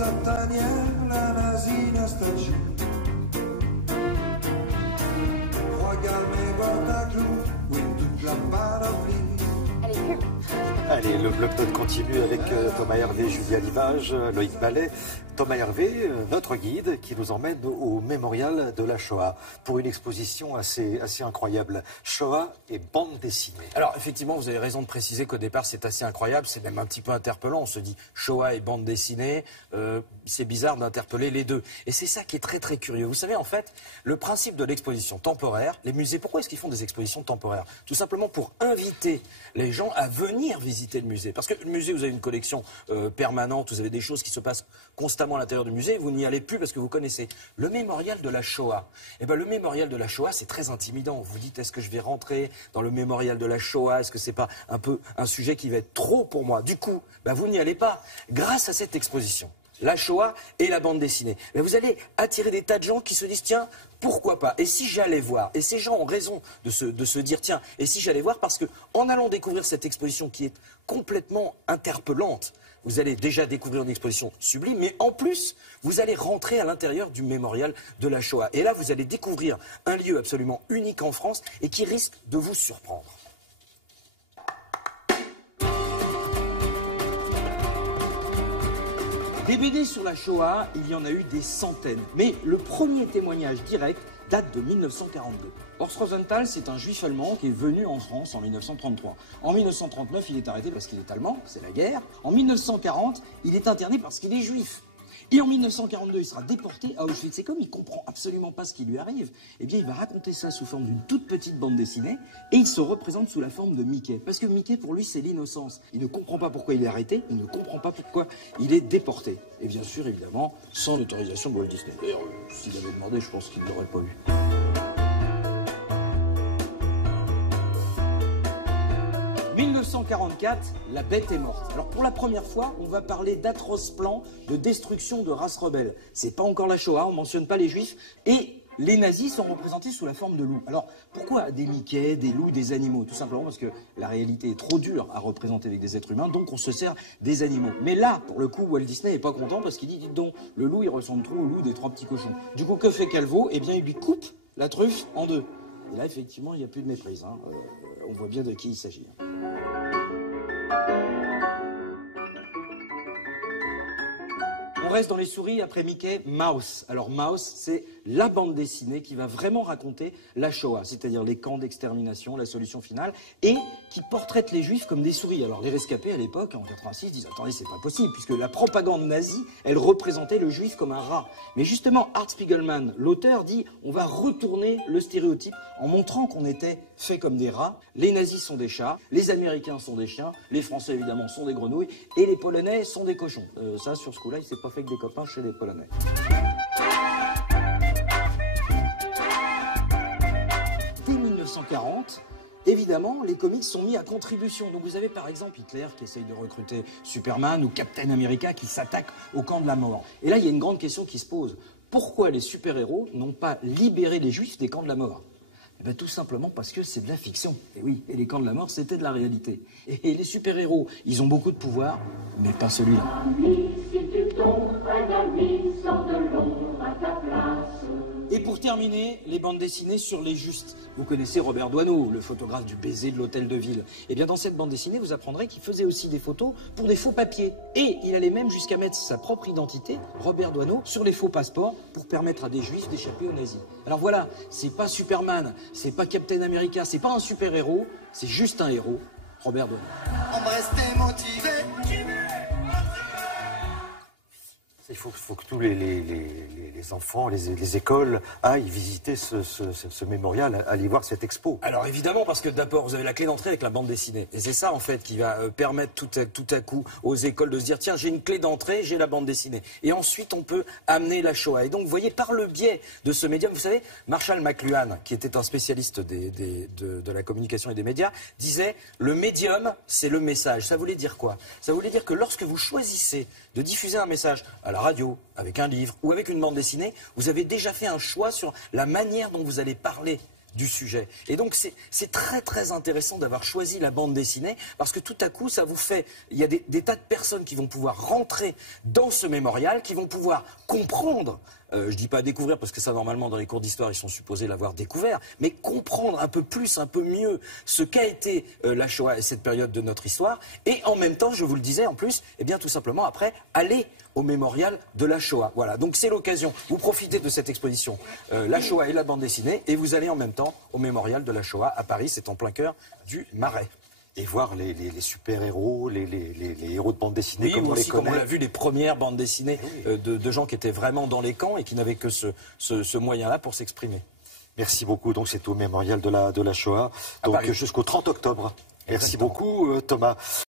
cette tanière, la nazie nostalgie. Regarde mes bottes à clous, oui, toute la panoplie. Allez, le bloc-notes continue avec Thomas Hervé, Julia Limage, Loïc Ballet. Thomas Hervé, notre guide, qui nous emmène au mémorial de la Shoah pour une exposition assez incroyable. Shoah et bande dessinée. Alors, effectivement, vous avez raison de préciser qu'au départ, c'est assez incroyable, c'est même un petit peu interpellant. On se dit Shoah et bande dessinée, c'est bizarre d'interpeller les deux. Et c'est ça qui est très très curieux. Vous savez, en fait, le principe de l'exposition temporaire, les musées, pourquoi est-ce qu'ils font des expositions temporaires? Tout simplement pour inviter les gens à venir visiter le musée. Parce que le musée, vous avez une collection permanente, vous avez des choses qui se passent constamment à l'intérieur du musée, vous n'y allez plus parce que vous connaissez. Le mémorial de la Shoah, eh ben, le mémorial de la Shoah, c'est très intimidant. Vous vous dites, est-ce que je vais rentrer dans le mémorial de la Shoah? Est-ce que c'est pas un peu un sujet qui va être trop pour moi? Du coup, ben, vous n'y allez pas. Grâce à cette exposition, la Shoah et la bande dessinée, ben, vous allez attirer des tas de gens qui se disent, tiens, pourquoi pas? Et si j'allais voir? Et ces gens ont raison de se dire, tiens, et si j'allais voir? Parce que en allant découvrir cette exposition qui est complètement interpellante, vous allez déjà découvrir une exposition sublime, mais en plus, vous allez rentrer à l'intérieur du mémorial de la Shoah. Et là, vous allez découvrir un lieu absolument unique en France et qui risque de vous surprendre. Des BD sur la Shoah, il y en a eu des centaines. Mais le premier témoignage direct date de 1942. Horst Rosenthal, c'est un juif allemand qui est venu en France en 1933. En 1939, il est arrêté parce qu'il est allemand, c'est la guerre. En 1940, il est interné parce qu'il est juif. Et en 1942, il sera déporté à Auschwitz. Et comme il ne comprend absolument pas ce qui lui arrive, eh bien, il va raconter ça sous forme d'une toute petite bande dessinée et il se représente sous la forme de Mickey. Parce que Mickey, pour lui, c'est l'innocence. Il ne comprend pas pourquoi il est arrêté, il ne comprend pas pourquoi il est déporté. Et bien sûr, évidemment, sans l'autorisation de Walt Disney. D'ailleurs, s'il avait demandé, je pense qu'il ne l'aurait pas eu. 1944, la bête est morte. Alors pour la première fois, on va parler d'atroces plans de destruction de races rebelles. C'est pas encore la Shoah, on mentionne pas les juifs. Et les nazis sont représentés sous la forme de loups. Alors pourquoi des Mickey, des loups, des animaux? Tout simplement parce que la réalité est trop dure à représenter avec des êtres humains, donc on se sert des animaux. Mais là, pour le coup, Walt Disney n'est pas content parce qu'il dit, dites donc, le loup il ressemble trop au loup des 3 petits cochons. Du coup, que fait Calvo? Eh bien, il lui coupe la truffe en 2. Et là, effectivement, il n'y a plus de méprise. Hein. On voit bien de qui il s'agit. On reste dans les souris après Mickey, Mouse. Alors Mouse, c'est la bande dessinée qui va vraiment raconter la Shoah, c'est-à-dire les camps d'extermination, la solution finale, et qui portraite les juifs comme des souris. Alors les rescapés à l'époque, en 86, disent attendez, c'est pas possible, puisque la propagande nazie, elle représentait le juif comme un rat. Mais justement, Art Spiegelman, l'auteur, dit on va retourner le stéréotype en montrant qu'on était fait comme des rats. Les nazis sont des chats, les Américains sont des chiens, les Français évidemment sont des grenouilles, et les Polonais sont des cochons. Ça, sur ce coup-là, il s'est pas fait que des copains chez les Polonais. Dès 1940, évidemment, les comics sont mis à contribution. Donc vous avez par exemple Hitler qui essaye de recruter Superman ou Captain America qui s'attaque au camp de la mort. Et là, il y a une grande question qui se pose. Pourquoi les super-héros n'ont pas libéré les juifs des camps de la mort? Eh bien, tout simplement parce que c'est de la fiction. Et oui, et les camps de la mort, c'était de la réalité. Et les super-héros, ils ont beaucoup de pouvoir, mais pas celui-là. Et pour terminer, les bandes dessinées sur les justes. Vous connaissez Robert Doisneau, le photographe du baiser de l'hôtel de ville. Et bien dans cette bande dessinée, vous apprendrez qu'il faisait aussi des photos pour des faux papiers. Et il allait même jusqu'à mettre sa propre identité, Robert Doisneau, sur les faux passeports pour permettre à des juifs d'échapper aux nazis. Alors voilà, c'est pas Superman, c'est pas Captain America, c'est pas un super-héros, c'est juste un héros, Robert Doisneau. On va rester motivé. Il faut que tous les enfants, les écoles aillent visiter ce mémorial, aller voir cette expo. Alors évidemment, parce que d'abord, vous avez la clé d'entrée avec la bande dessinée. Et c'est ça, en fait, qui va permettre tout à coup aux écoles de se dire, tiens, j'ai une clé d'entrée, j'ai la bande dessinée. Et ensuite, on peut amener la Shoah. Et donc, vous voyez, par le biais de ce médium, vous savez, Marshall McLuhan, qui était un spécialiste de la communication et des médias, disait, le médium, c'est le message. Ça voulait dire quoi? Ça voulait dire que lorsque vous choisissez de diffuser un message à la radio, avec un livre ou avec une bande dessinée, vous avez déjà fait un choix sur la manière dont vous allez parler du sujet. Et donc c'est très très intéressant d'avoir choisi la bande dessinée parce que tout à coup ça vous fait, il y a des tas de personnes qui vont pouvoir rentrer dans ce mémorial, qui vont pouvoir comprendre, je dis pas découvrir parce que ça normalement dans les cours d'histoire ils sont supposés l'avoir découvert, mais comprendre un peu plus, un peu mieux ce qu'a été la Shoah et cette période de notre histoire, et en même temps, je vous le disais en plus, eh bien tout simplement après aller au mémorial de la Shoah. Voilà, donc c'est l'occasion. Vous profitez de cette exposition, la Shoah et la bande dessinée, et vous allez en même temps au mémorial de la Shoah à Paris, c'est en plein cœur du Marais. Et voir les super-héros, les héros de bande dessinée Oui, comme on les aussi, comme connaît. on l'a vu, les premières bandes dessinées de gens qui étaient vraiment dans les camps et qui n'avaient que ce moyen-là pour s'exprimer. Merci beaucoup. Donc c'est au mémorial de la Shoah, donc jusqu'au 30 octobre. Merci Exactement. beaucoup Thomas.